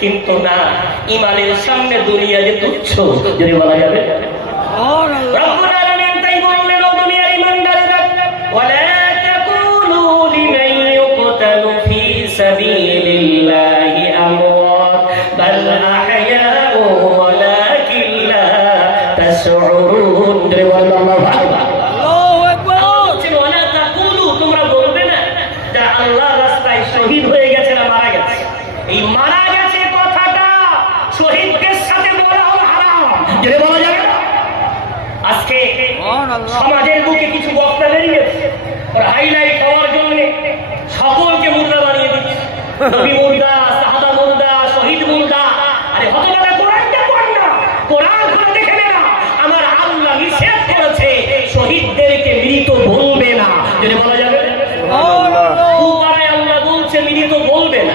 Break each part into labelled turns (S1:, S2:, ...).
S1: কিন্তু না ইমানের সামনে দুনিয়া যে তুচ্ছ যদি বলা যাবে? রব্বুল শহীদদের সাথে বলা হলো হারাম। যদি বলা যাবে? না? আজকে সমাজের বুকে কিছু বক্তা বেরিয়েছে ওর হাইলাইট হওয়ার জন্য সকলকে মুদ্রা বানিয়ে দিচ্ছে। নবী মুর্দা সাহাবা মুর্দা শহীদ মুর্দা। আরে হতবাদা কোরআনটা পড় না। কোরআন খুলে দেখে নে না। আমার আল্লাহ নিষেধ করেছে শহীদদেরকে মৃত বলবে না। যদি বলা যাবে? আল্লাহ বলছে মৃত বলবে না।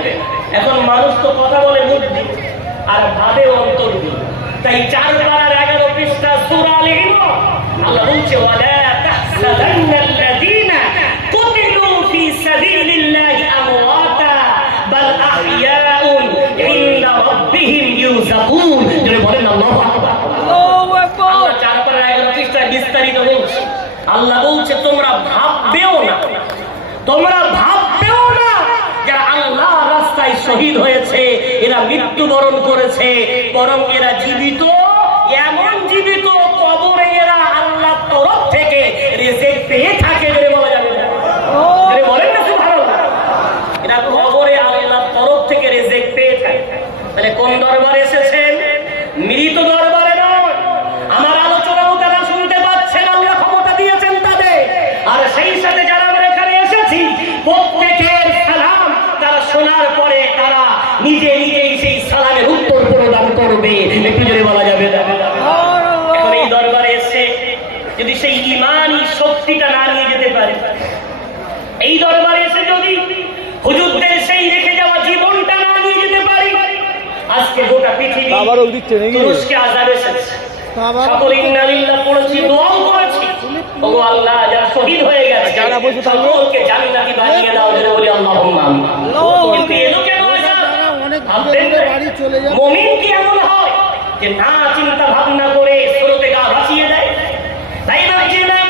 S1: এখন মানুষ তো কথা বলে মুখ দিয়ে আর ভাবে অন্তর দিয়ে তাই চার পাড়ার এগারো পৃষ্ঠা সুরা লিখিব। আল্লাহ বলছে ওয়ালা তাহসাবান্না আল্লাযীনা কুতিলু ফি সাবিলিল্লাহি আমওয়াতা বাল আহইয়াউন ইনদা রাব্বিহিম ইউযাকুন। যদি বলেন আল্লাহু আকবার। আল্লাহ চার পাড়ার এগারো পৃষ্ঠায় বিস্তারিত বলছে। আল্লাহ বলছে তোমরা ভাববেও না। তোমরা ভাববেও না যারা আল্লাহ রাস্তায় শহীদ হয়েছে এরা মৃত্যুবরণ করেছে বরং এরা জীবিত এমন জীবিত কবরে এরা আল্লাহ তরফ থেকে রেজেক পেয়ে থাকে বলে বলা যাবে না। বলেন না সুবহানাল্লাহ। এরা কবরে আল্লাহ তরফ থেকে রেজেক পেয়ে থাকে। তাহলে কোন দরবারে এসেছেন? মৃত দরবারে নয়। আমার আলোচনাও তারা শুনতে পাচ্ছেন আল্লাহ ক্ষমতা দিয়েছেন তাদের। আর সেই সাথে যারা আমরা এখানে এসেছি একটু জোরে বলা যাবে? না এখন এই দরবারে এসে যদি সেই ইমানই শক্তিটা না নিয়ে যেতে পারে এই দরবারে এসে যদি হুজুরদের সেই রেখে যাওয়া জীবনটা না নিয়ে যেতে পারি আজকে গোটা পৃথিবী
S2: বাবার ওই দিকটা নাকি?
S1: তুরস্কে আজাব এসেছে। সকল ইন্নালিল্লাহ পড়েছি দোয়াও করেছি। ও আল্লাহ যারা শহীদ হয়ে গেছে
S2: যারা বসে
S1: সকলকে জান্নাতি বানিয়ে দাও জোরে বলি আল্লাহুম্মা আমিন। কিন্তু এলো কেন
S2: যাবে।
S1: মুমিন কি এমন হয়? যে না চিন্তা ভাবনা করে স্রোতে গা ভাসিয়ে দেয়। তাই ভাবছিলাম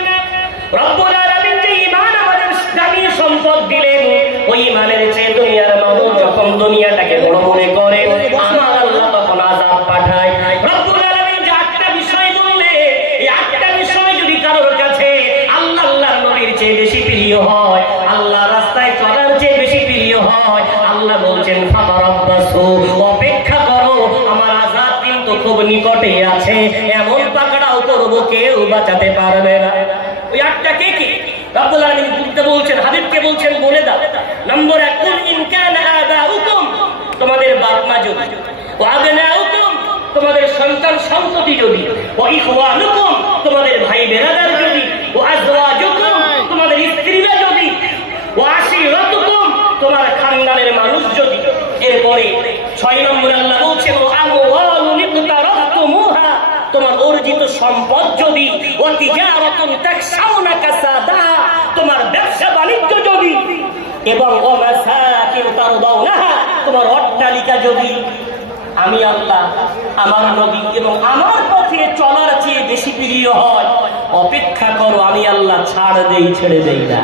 S1: আল্লাহ রাস্তায় চলার চেয়ে বেশি প্রিয় হয়, আল্লাহ বলছেন কিন্তু খুব নিকটে আছে। এমন পাকড়াও করব, কেউ বাঁচাতে পারবে না। ওই আটটা কে কি? রব্বুল আলামিন বুঝতে বলছেন, হাবিবকে বলছেন, বলে দাও। নম্বর এক, কুল ইন কানা আবাউকুম, তোমাদের বাপ মা যদি। ওয়া আবনাউকুম, তোমাদের সন্তান সন্ততি যদি। ওয়া ইখওয়ানুকুম, তোমাদের ভাই বেরাদার যদি। ওয়া আজওয়াজুকুম, তোমাদের স্ত্রীরা যদি। ওয়া আশিরাতুকুম তোমার খানদানের মানুষ যদি। এরপরে ছয় নম্বর আল্লাহ বলছেন, ওয়া আমওয়ালুন ইকতারাফতুমুহা তোমার অর্জিত সম্পদ যদি তোমার ব্যবসা বাণিজ্য যদি, এবং তোমার অট্টালিকা যদি, আমি আল্লাহ আমার নবী এবং আমার পথে চলার চেয়ে বেশি প্রিয় হয়। অপেক্ষা করো, আমি আল্লাহ ছাড় দেই, ছেড়ে দেই না।